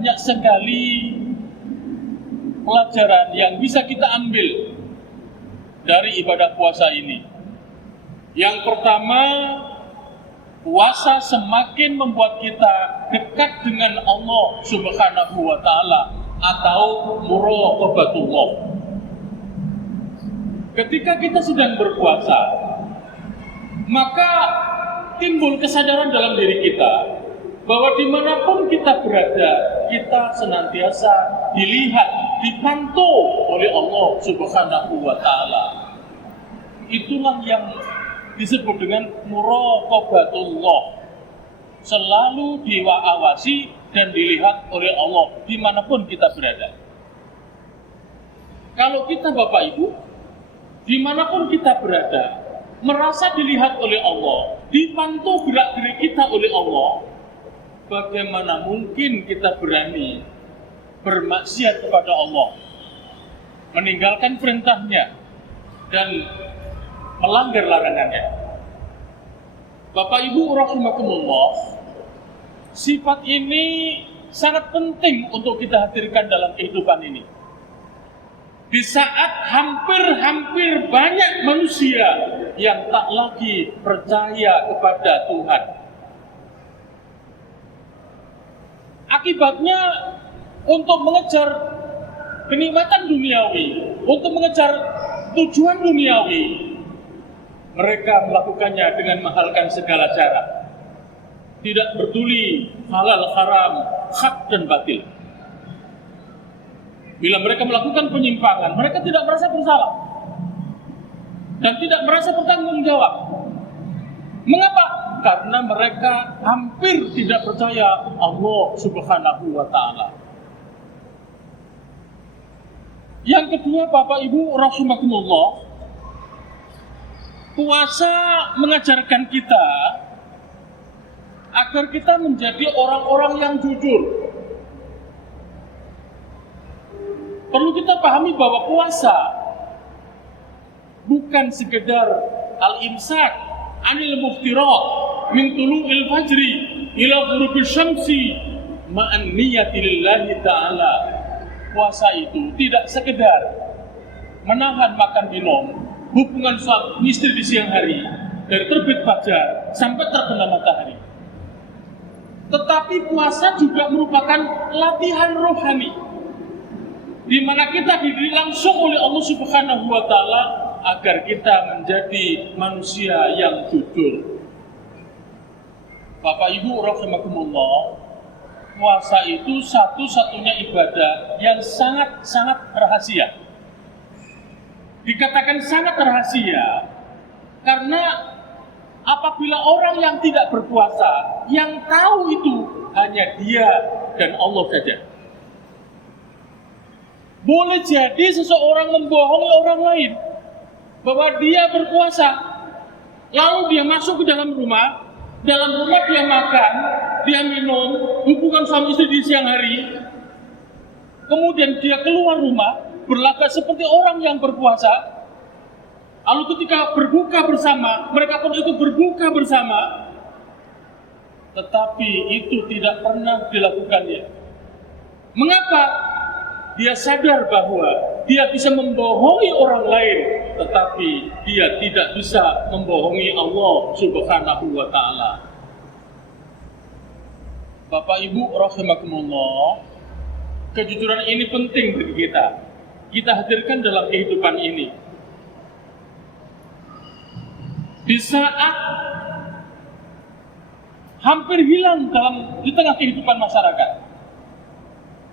banyak sekali pelajaran yang bisa kita ambil dari ibadah puasa ini. Yang pertama, puasa semakin membuat kita dekat dengan Allah Subhanahu wa Ta'ala atau muraqabatullah. Ketika kita sedang berpuasa, maka timbul kesadaran dalam diri kita bahwa dimanapun kita berada, kita senantiasa dilihat, dipantau oleh Allah Subhanahu wa Ta'ala. Itulah yang disebut dengan muraqabatullah. Selalu diawasi dan dilihat oleh Allah dimanapun kita berada. Kalau kita Bapak Ibu, dimanapun kita berada, merasa dilihat oleh Allah, dipantau gerak-gerik kita oleh Allah, bagaimana mungkin kita berani bermaksiat kepada Allah, meninggalkan perintahnya, dan melanggar larangannya. Bapak Ibu rahimakumullah, sifat ini sangat penting untuk kita hadirkan dalam kehidupan ini. Di saat hampir banyak manusia yang tak lagi percaya kepada Tuhan. Akibatnya, untuk mengejar kenikmatan duniawi, untuk mengejar tujuan duniawi, mereka melakukannya dengan menghalalkan segala cara. Tidak peduli halal, haram, hak dan batil. Bila mereka melakukan penyimpangan, mereka tidak merasa bersalah dan tidak merasa bertanggung jawab. Mengapa? Karena mereka hampir tidak percaya Allah Subhanahu wa Ta'ala. Yang kedua, Bapak Ibu rahimakumullah, puasa mengajarkan kita agar kita menjadi orang-orang yang jujur. Perlu kita pahami bahwa puasa bukan sekedar al-imsak anil muftirat min tulu'il fajri ila ghurubish syamsi ma'an niyati lillahi ta'ala. Puasa itu tidak sekedar menahan makan minum, hubungan suami istri di siang hari dari terbit fajar sampai terbenam matahari. Tetapi puasa juga merupakan latihan rohani, di mana kita diberi langsung oleh Allah Subhanahu wa Ta'ala agar kita menjadi manusia yang jujur. Bapak Ibu rahimakumullah, puasa itu satu-satunya ibadah yang sangat rahasia. Dikatakan sangat rahasia karena apabila orang yang tidak berpuasa, yang tahu itu hanya dia dan Allah saja. Boleh jadi seseorang membohongi orang lain bahwa dia berpuasa, lalu dia masuk ke dalam rumah dia makan, dia minum, hubungan suami istri di siang hari, kemudian dia keluar rumah, berlagak seperti orang yang berpuasa, lalu ketika berbuka bersama, mereka pun ikut berbuka bersama, tetapi itu tidak pernah dilakukannya. Mengapa? Dia sadar bahwa dia bisa membohongi orang lain, tetapi dia tidak bisa membohongi Allah Subhanahu wa Ta'ala. Bapak Ibu rahimakumullah, kejujuran ini penting bagi kita. Kita hadirkan dalam kehidupan ini. Di saat hampir hilang di tengah kehidupan masyarakat,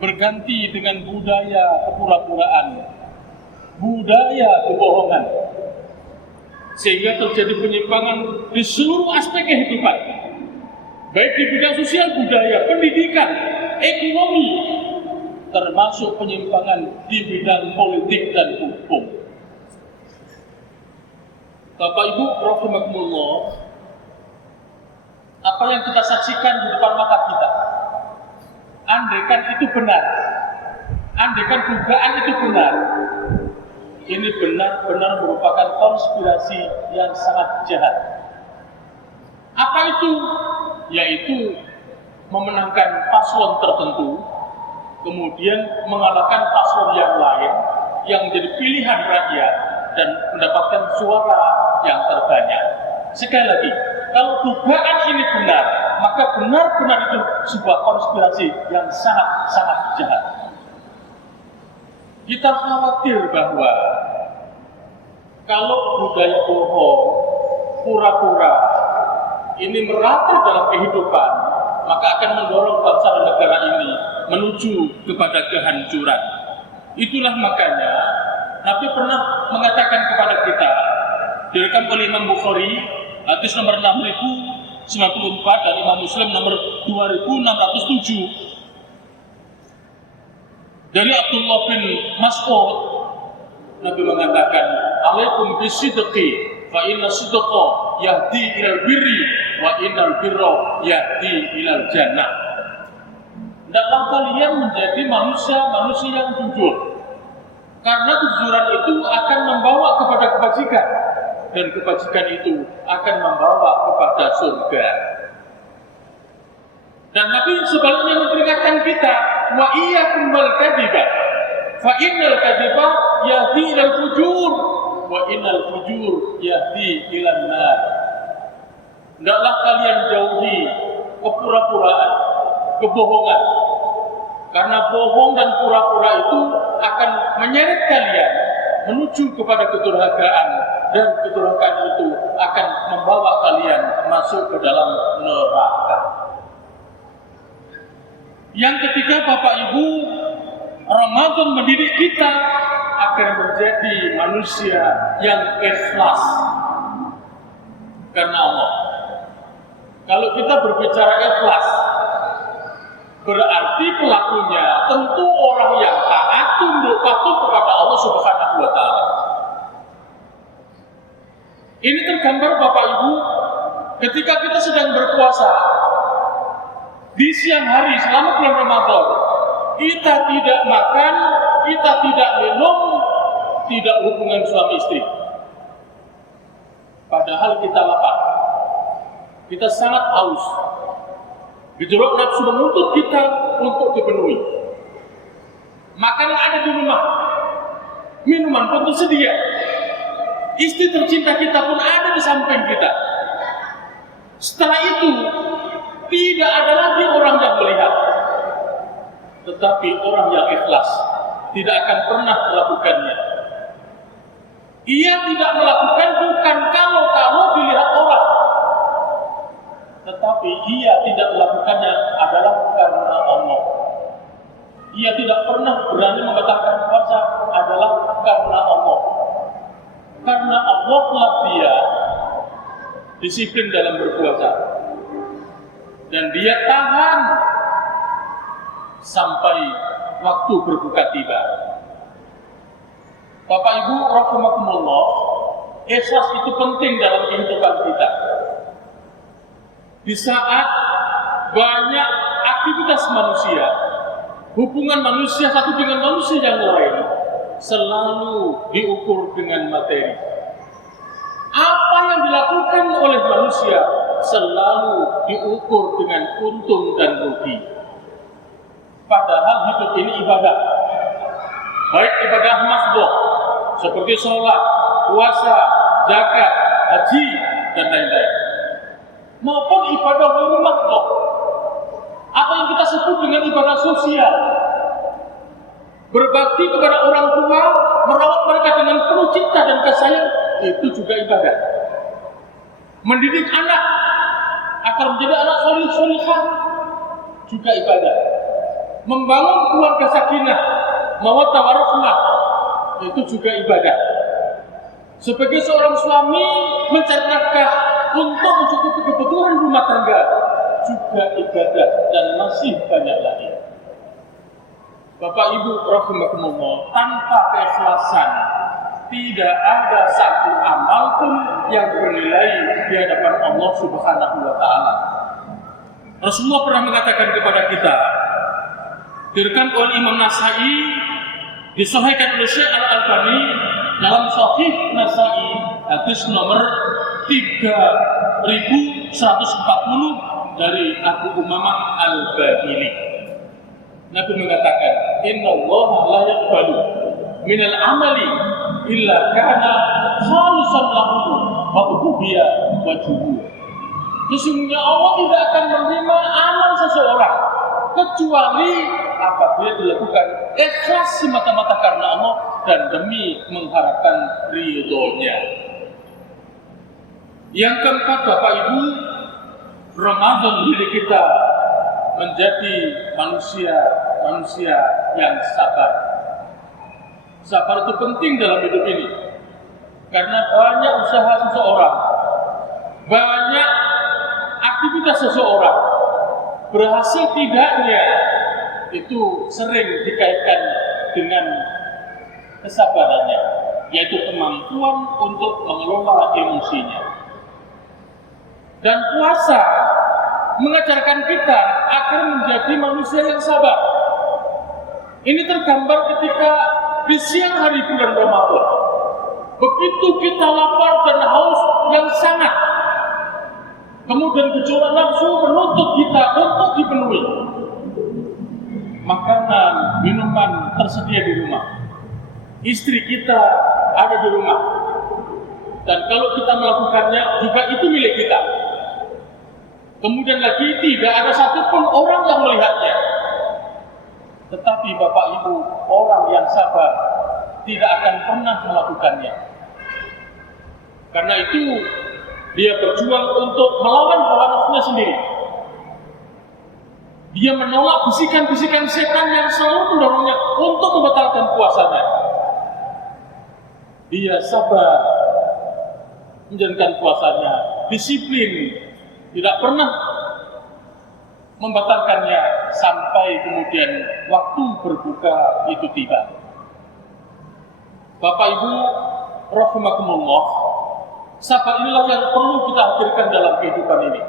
berganti dengan budaya kepura-puraan, budaya kebohongan, sehingga terjadi penyimpangan di seluruh aspek kehidupan, baik di bidang sosial, budaya, pendidikan, ekonomi, termasuk penyimpangan di bidang politik dan hukum. Bapak Ibu rahimakumullah, apa yang kita saksikan di depan mata kita, andaikan itu benar, andaikan dugaan itu benar, ini benar-benar merupakan konspirasi yang sangat jahat. Apa itu? Yaitu memenangkan paslon tertentu kemudian mengalahkan paslon yang lain yang menjadi pilihan rakyat dan mendapatkan suara yang terbanyak. Sekali lagi, kalau dugaan ini benar, maka benar-benar itu sebuah konspirasi yang sangat-sangat jahat. Kita khawatir bahwa kalau budaya bohong, pura-pura ini merata dalam kehidupan, maka akan mendorong bangsa dan negara ini menuju kepada kehancuran. Itulah makanya Nabi pernah mengatakan kepada kita, direkam oleh Imam Bukhari, hadis nomor 6094 dan Imam Muslim nomor 2607, dari Abdullah bin Mas'ud, Nabi mengatakan, "Alaikum bisidqi, fa inna sidqa yahdi ilal birri, wa innal birra yahdi ilal jannah." Hendaklah kalian menjadi manusia yang jujur, karena kejujuran itu akan membawa kepada kebajikan, dan kebajikan itu akan membawa kepada surga. Dan Nabi sebaliknya memperingatkan kita, wa iyyakum wal kadhiba, fa innal kadhiba yahdi ilal fujur, wa innal fujur yahdi ilan nar. Hendaklah kalian jauhi kepura-puraan, kebohongan, karena bohong dan pura-pura itu akan menyeret kalian menuju kepada kedurhakaan, dan kedurhakaan itu akan membawa kalian masuk ke dalam neraka. Yang ketiga, Bapak Ibu, Ramadan mendidik kita agar menjadi manusia yang ikhlas karena Allah. Kalau kita berbicara ikhlas, berarti pelakunya tentu orang yang taat, tunduk patuh kepada Allah Subhanahu wa Ta'ala. Ini tergambar, Bapak Ibu, ketika kita sedang berpuasa di siang hari selama bulan Ramadan, kita tidak makan, kita tidak minum, tidak hubungan suami istri. Padahal kita lapar, kita sangat haus. Gejolak nafsu menuntut kita untuk dipenuhi. Makanan ada di rumah, minuman pun tersedia, istri tercinta kita pun ada di samping kita. Setelah itu, tidak ada lagi orang yang melihat, tetapi orang yang ikhlas tidak akan pernah melakukannya. Ia tidak melakukan bukan kalau dilihat orang, tetapi ia tidak melakukannya adalah karena Allah. Ia tidak pernah berani mengatakan puasa adalah karena Allah. Karena Allah lah dia disiplin dalam berpuasa. Dan dia tahan sampai waktu berbuka tiba. Bapak Ibu rahimakumullah, ikhlas itu penting dalam kehidupan kita. Di saat banyak aktivitas manusia, hubungan manusia satu dengan manusia yang lain selalu diukur dengan materi. Apa yang dilakukan oleh manusia selalu diukur dengan untung dan rugi. Padahal hidup ini ibadah, baik ibadah mahdhah seperti sholat, puasa, zakat, haji, dan lain-lain, maupun ibadah ghairi mahdhah, apa yang kita sebut dengan ibadah sosial, berbakti kepada orang tua, merawat mereka dengan penuh cinta dan kasih sayang, itu juga ibadah. Mendidik anak agar menjadi anak soleh-solehah juga ibadah. Membangun keluarga sakinah, mawaddah warahmah, itu juga ibadah. Sebagai seorang suami mencari nafkah untuk mencukupi kebutuhan rumah tangga juga ibadah, dan masih banyak lagi. Bapak Ibu rahimakumullah, tanpa keikhlasan tidak ada satu amal pun yang bernilai di hadapan Allah Subhanahu wa Ta'ala. Rasulullah pernah mengatakan kepada kita, direkam oleh Imam Nasai, disahihkan oleh Syekh Al-Albani dalam Sahih Nasai, hadis nomor 3140 dari Abu Umamah Al-Bahili. Nabi mengatakan, innallaha la yaqbalu minal amali illa kana khalisan lahu wa ubiya wajhuhu. Sesungguhnya Allah tidak akan menerima amal seseorang kecuali apabila dilakukan ikhlas semata-mata karena Allah dan demi mengharapkan ridhonya. Yang keempat, Bapak Ibu, Ramadan diri kita menjadi manusia yang sabar. Sabar itu penting dalam hidup ini, karena banyak usaha seseorang, banyak aktivitas seseorang, berhasil tidaknya itu sering dikaitkan dengan kesabarannya, yaitu kemampuan untuk mengelola emosinya. Dan puasa mengajarkan kita agar menjadi manusia yang sabar. Ini tergambar ketika di siang hari bulan Ramadan. Begitu kita lapar dan haus yang sangat, kemudian gejolak nafsu menuntut kita untuk dipenuhi. Makanan, minuman tersedia di rumah. Istri kita ada di rumah. Dan kalau kita melakukannya, juga itu milik kita. Kemudian lagi tidak ada satupun orang yang melihatnya. Tetapi Bapak Ibu, orang yang sabar tidak akan pernah melakukannya. Karena itu dia berjuang untuk melawan hawa nafsunya sendiri. Dia menolak bisikan-bisikan setan yang selalu mendorongnya untuk membatalkan puasanya. Dia sabar menjalankan puasanya, disiplin, tidak pernah membatalkannya sampai kemudian waktu berbuka itu tiba. Bapak Ibu rahimakumullah, sabar inilah yang perlu kita hadirkan dalam kehidupan ini.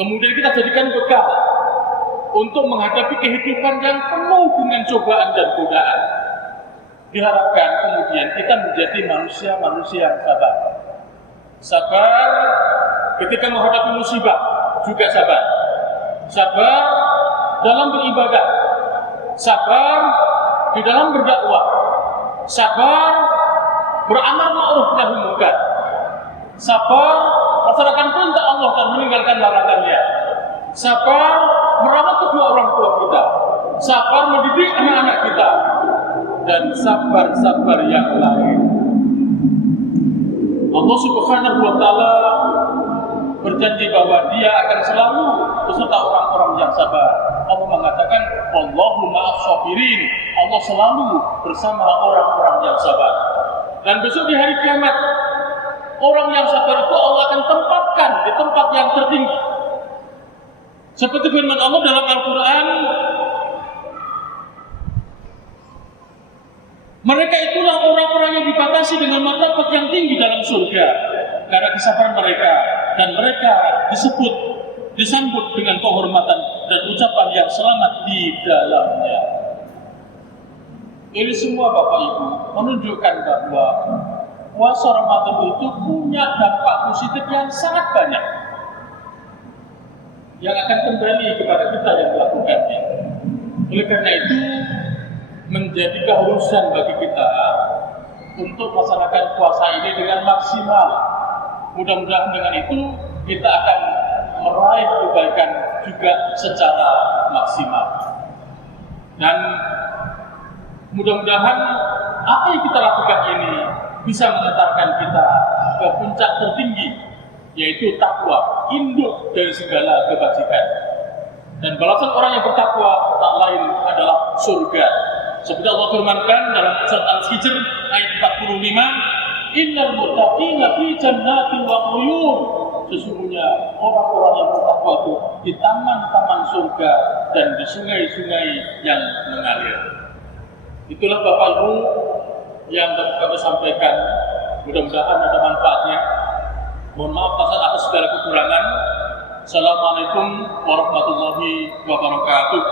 Kemudian kita jadikan bekal untuk menghadapi kehidupan yang penuh dengan cobaan dan godaan. Diharapkan kemudian kita menjadi manusia-manusia yang sabar. Sabar ketika menghadapi musibah, juga sabar. Sabar dalam beribadah. Sabar di dalam berdakwah. Sabar beramal ma'ruf nahi munkar. Sabar melaksanakan perintah Allah dan meninggalkan larangannya. Sabar merawat kedua orang tua kita. Sabar mendidik anak-anak kita. Dan sabar-sabar yang lain. Allah Subhanahu wa Ta'ala berjanji bahwa Dia akan selalu beserta orang-orang yang sabar. Allah mengatakan, Allahu ma'as sabirin. Allah selalu bersama orang-orang yang sabar. Dan besok di hari kiamat, orang yang sabar itu Allah akan tempatkan di tempat yang tertinggi. Seperti firman Allah dalam Al-Quran, mereka itulah orang-orang yang dibatasi dengan martabat yang tinggi dalam surga karena kesabaran mereka, dan mereka disambut dengan penghormatan dan ucapan yang selamat di dalamnya. Ini semua Bapak Ibu menunjukkan bahwa puasa Ramadan itu punya dampak positif yang sangat banyak yang akan kembali kepada kita yang melakukannya. Oleh karena itu menjadi keharusan bagi kita untuk melaksanakan puasa ini dengan maksimal. Mudah-mudahan dengan itu kita akan meraih kebaikan juga secara maksimal. Dan mudah-mudahan apa yang kita lakukan ini bisa mengantarkan kita ke puncak tertinggi, yaitu takwa, induk dari segala kebajikan. Dan balasan orang yang bertakwa tak lain adalah surga. Seperti Allah firmankan dalam surat Al-Hijr ayat 45, Innal muttaqina fi jannatin wa uyun. Sesungguhnya orang-orang yang bertakwa itu di taman-taman surga dan di sungai-sungai yang mengalir. Itulah Bapak Ibu yang kami sampaikan. Mudah-mudahan ada manfaatnya. Mohon maaf atas segala kekurangan. Assalamualaikum warahmatullahi wabarakatuh.